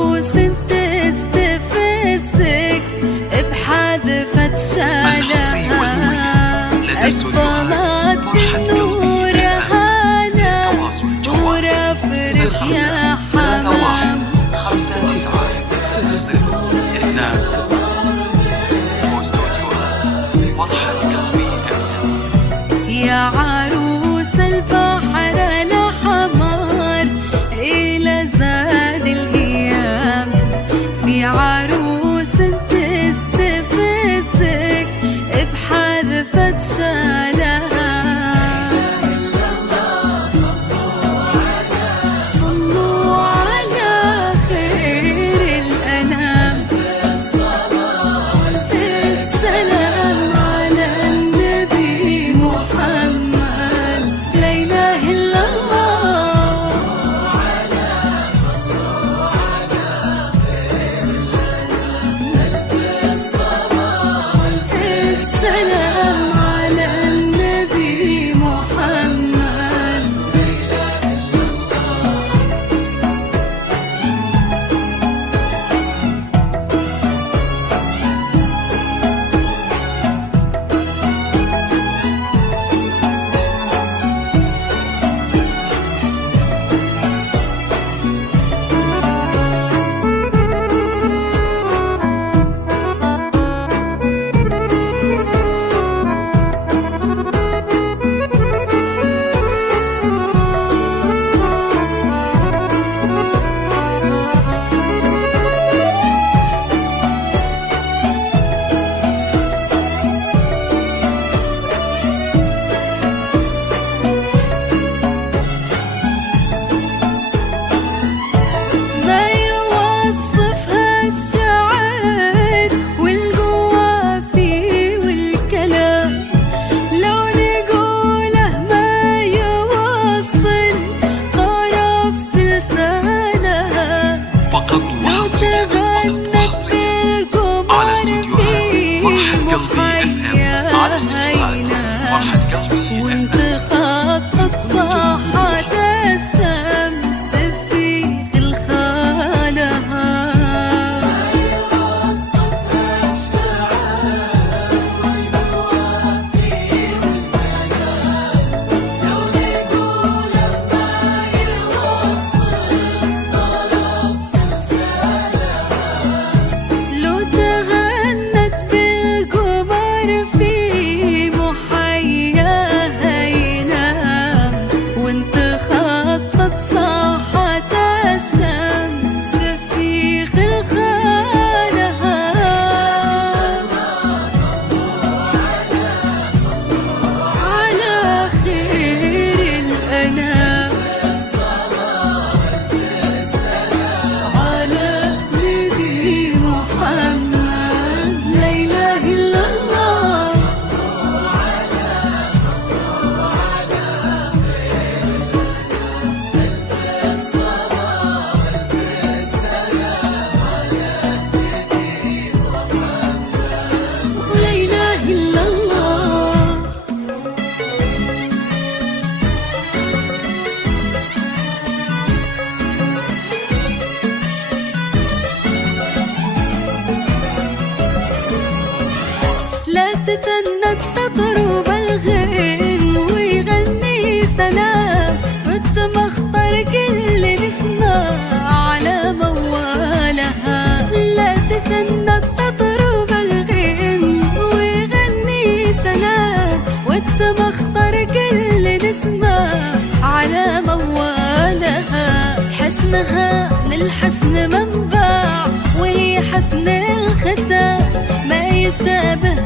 عروس تستفزك بحذفة شالها، أقبلت بالنور هلا ورفرف يا حمام. يا عروس البحر الأحمر إلى زاد الهيام، في عروس تستفزك بحذفة شالها. صلوا على خير الأنام، في السلام على النبي محمد. لا إله إلا الله، في السلام على النبي محمد. ما يوصفها الشعر والقوة فيه والكلام، لو نقوله ما يوصل طرف سلسلها. لو تغنت بالقمر في محيانا، وانت خطت صاحت الشمس في خلخالها. لو تغنت بالقمر في محياها ينام، وانت خطت صاحت الشمس في خلخالها. على خير الأنام، على نبي محمد. لا إله إلا الله، لا إله إلا الله. لا تتنت تطرب الغيم ويغني سلام، بالتمخطر كل نسمع على موالها. لا تتنت تطرب الغيم ويغني سلام، والتمخطر كل نسمع على موالها. حسنها من الحسن منبع، وهي حسن الختام، ما يشابه